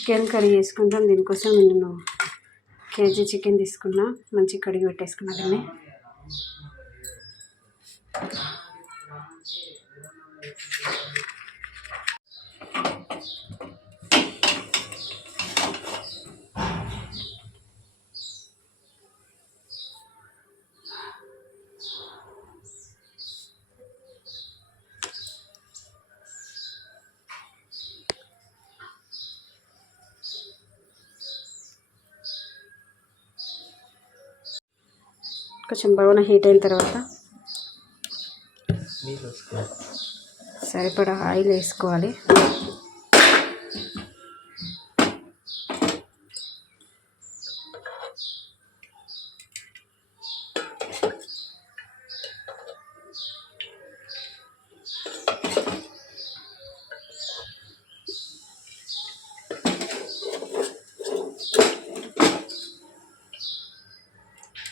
Chicken curry చేసుకుంటాం. దీనికోసం నేను కేజీ చికెన్ తీసుకున్నా. మంచి కడిగి పెట్టేసుకున్నా దీన్ని. కొంచెం బాగా హీట్ అయిన తర్వాత సరిపడా ఆయిల్ వేసుకోవాలి.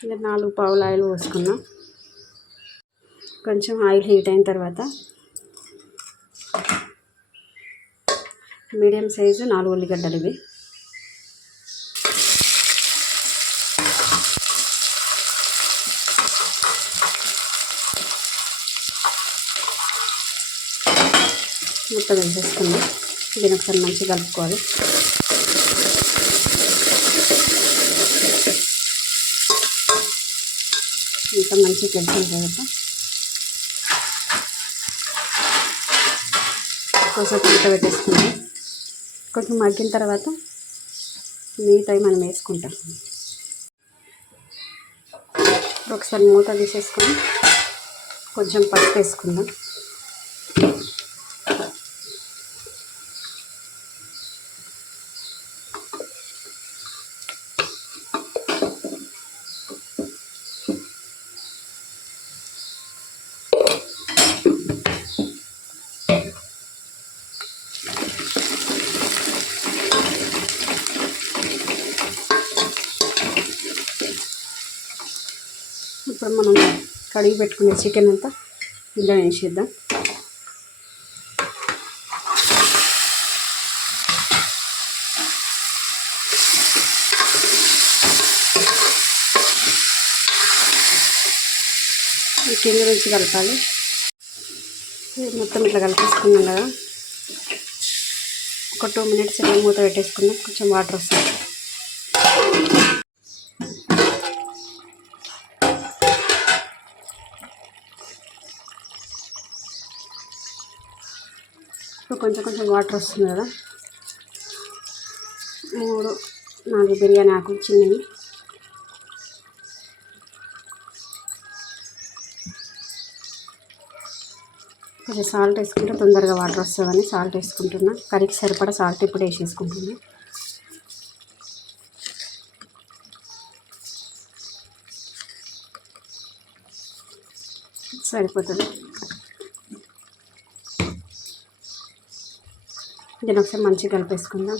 ఇంకా నాలుగు పావులు ఆయిల్ పోసుకున్నాం. కొంచెం ఆయిల్ హీట్ అయిన తర్వాత మీడియం సైజు నాలుగు ఉల్లిగడ్డలు ఇవి. మొత్తం వేసేసుకుందాం దీని ఒకసారి మంచిగా కలుపుకోవాలి. ఇంకా మంచిగా కలిసిన తర్వాత. కొంచెం మూత పెట్టేసుకుంటాం కొంచెం మగ్గిన తర్వాత మిగతాయి మనం వేసుకుంటాం. ఒకసారి మూత తీసేసుకొని కొంచెం పసుపు వేసుకుందాం. ఇప్పుడు మనం కడిగి పెట్టుకునే చికెన్ అంతా ఇందులో వేసేద్దాం. కింద నుంచి కలపాలి. మొత్తం ఇట్లా కలిపేసుకున్నాం కదా. ఒక టూ మినిట్స్ ఇట్లా మూత పెట్టేసుకున్నాం. కొంచెం వాటర్ వస్తుంది. కొంచెం కొంచెం వాటర్ వస్తుంది కదా. మూడు నాలుగు బిర్యానీ ఆకులు చిన్నవి. కొంచెం సాల్ట్ వేసుకుంటే తొందరగా వాటర్ వస్తుందని సాల్ట్ వేసుకుంటున్నా. కర్రీకి సరిపడా సాల్ట్ ఇప్పుడు వేసేసుకుంటున్నా. సరిపోతుంది. దీని ఒకసారి మంచిగా కలిపేసుకుందాం.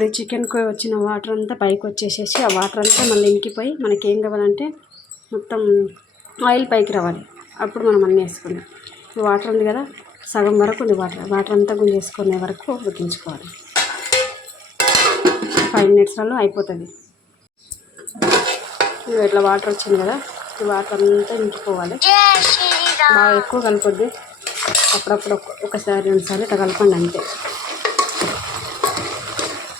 ఇప్పుడు ఈ చికెన్కి వచ్చిన వాటర్ అంతా పైకి వచ్చేసేసి ఆ వాటర్ అంతా మళ్ళీ ఇంకిపోయి మనకి ఏం కావాలంటే మొత్తం ఆయిల్ పైకి రావాలి. అప్పుడు మనం అన్నీ వేసుకుందాం. వాటర్ ఉంది కదా సగం వరకు ఉంది వాటర్. వాటర్ అంతా గుంజేసుకునే వరకు ఉడికించుకోవాలి. ఫైవ్ మినిట్స్లలో అయిపోతుంది. ఇట్లా వాటర్ వచ్చింది కదా ఈ వాటర్ అంతా ఇంకిపోవాలి. బాగా ఎక్కువ కలపొద్ది. అప్పుడప్పుడు ఒకసారి రెండుసార్లు ఇట్లా కలపండి అంతే.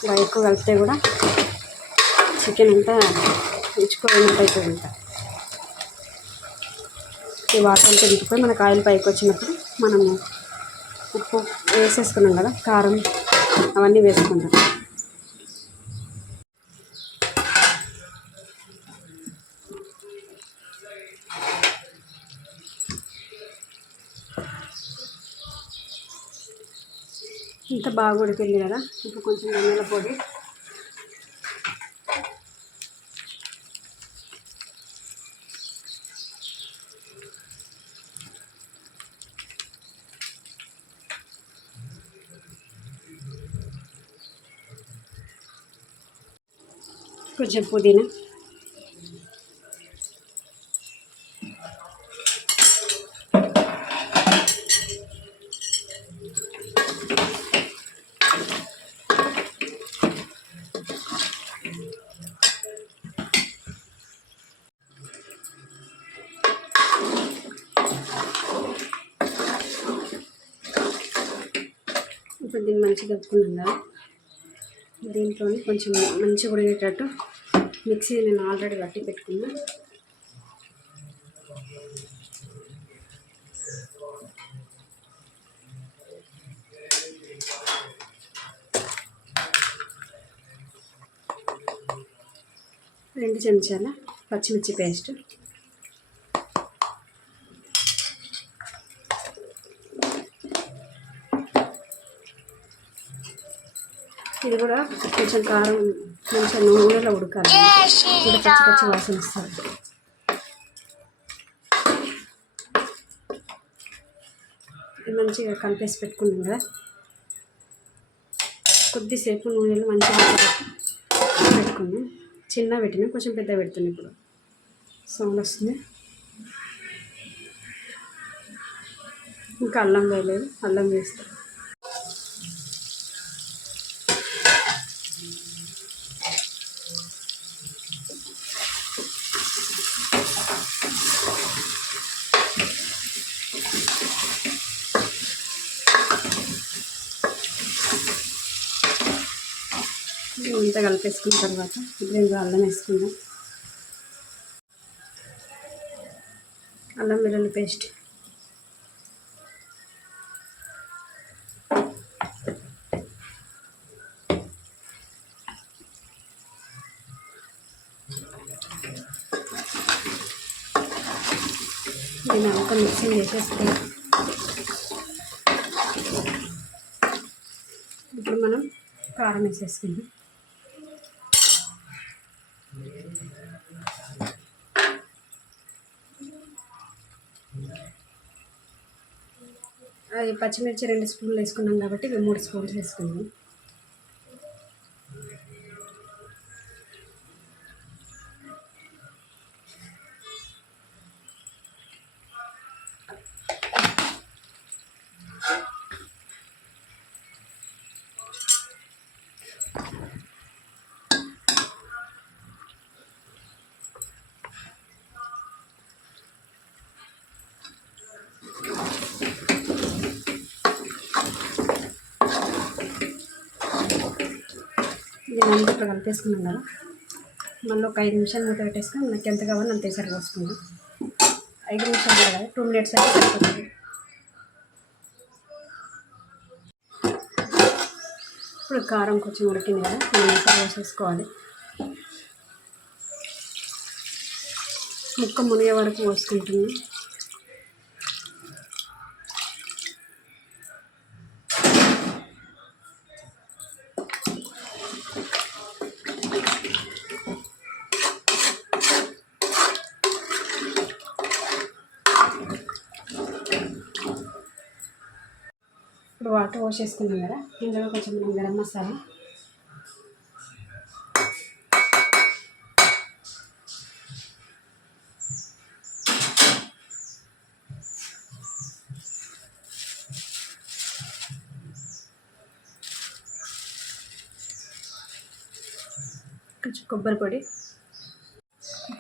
ఇలా ఎక్కువ కలిపితే కూడా చికెన్ అంతా ఇచ్చుకోయినట్టు అవుతుంది ఈ వాటర్ అంతా ఇంకిపోయి మనకు ఆయిల్ పైకి వచ్చినప్పుడు మనము ఉప్పు వేసేసుకున్నాం కదా కారం అవన్నీ వేసుకుంటాం. ఇంత బాగా ఉడికింది కదా ఇప్పుడు కొంచెం ధనియాల పొడి కొంచెం పుదీనా ఇప్పుడు దీన్ని మంచిగా కలుపుకున్నాం కదా దీంట్లో కొంచెం మంచిగా ఉడిగేటట్టు మిక్సీ నేను ఆల్రెడీ కట్టి పెట్టుకున్నా. రెండు చెంచాల పచ్చిమిర్చి పేస్ట్. కూడా కొంచెం కారం కొంచెం నూనెలో ఉడకాలి. పచ్చి పచ్చి వాసన వస్తుంది. మంచిగా కలిపేసి పెట్టుకున్నాం కదా. కొద్దిసేపు నూనెలో మంచిగా పెట్టుకున్నాం. చిన్న పెట్టిన కొంచెం పెద్ద పెడుతున్నాం ఇప్పుడు. సౌండ్ వస్తుంది. ఇంకా అల్లం వేయలేదు. అల్లం వేస్తాం. అంతా కలిపేసుకున్న తర్వాత ఇప్పుడు అల్లం వేసుకుందాం. అల్లం వెల్లుల్లి పేస్ట్. దీని అంతా మిక్సింగ్ చేసేసుకున్నాం ఇప్పుడు మనం కారం వేసేసుకుందాం. అది పచ్చిమిర్చి రెండు స్పూన్లు వేసుకున్నాం కాబట్టి ఇవి మూడు స్పూన్స్ వేసుకున్నాం ఇక్కడ ఇప్పుడు కలిపేసుకున్నాం కదా. మళ్ళీ ఒక ఐదు నిమిషాలు మూత పెట్టేసుకుని మనకి ఎంత కావాలో అంత సరి పోసుకుందాం ఐదు నిమిషాలు కదా టూ మినిట్స్ అయితే సరిపోతుంది. ఇప్పుడు కారం కొంచెం ఉడికింది కదా మనం పోసేసుకోవాలి ముక్క మునిగే వరకు పోసుకుంటున్నాం. వాటర్ వాష్ చేసుకున్నాం కదా ఇందులో కొంచెం మనం గరం మసాలా. కొంచెం కొబ్బరి పొడి.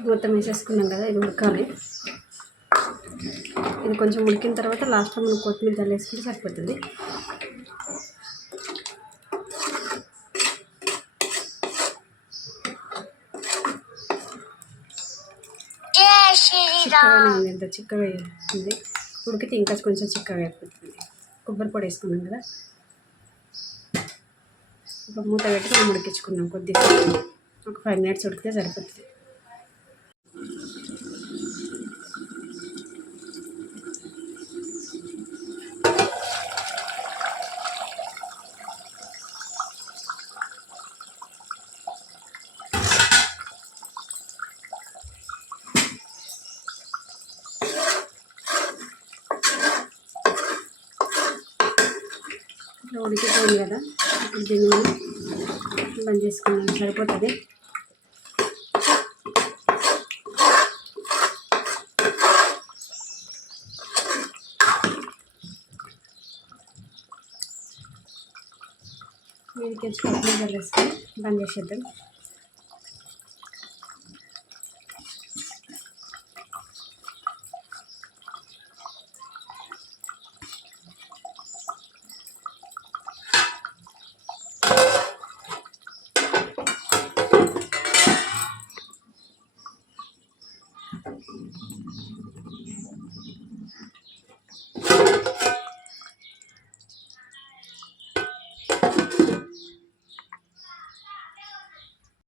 మొత్తం వేసేసుకున్నాం కదా ఇది ఉడకాలి. ఇది కొంచెం ఉడికిన తర్వాత లాస్ట్లో మనం కొత్తిమీర చల్లేసుకుంటే సరిపోతుంది. చిక్కగానే ఉంది ఎంత చిక్కగా ఉంది. ఉడికితే ఇంకా కొంచెం చిక్కగా అయిపోతుంది. కొబ్బరి పొడి వేసుకున్నాం కదా. ఒక మూత పెట్టి మనం ఉడికించుకున్నాం కొద్దిగా. ఒక ఫైవ్ మినిట్స్ ఉడికితే సరిపోతుంది. సో ఉడికిపోయింది కదా. ఇప్పుడు దీన్ని బంద్ చేసుకున్నాం సరిపోతుంది. మీరు తెచ్చుకోవాలి బంద్ చేసేద్దాం.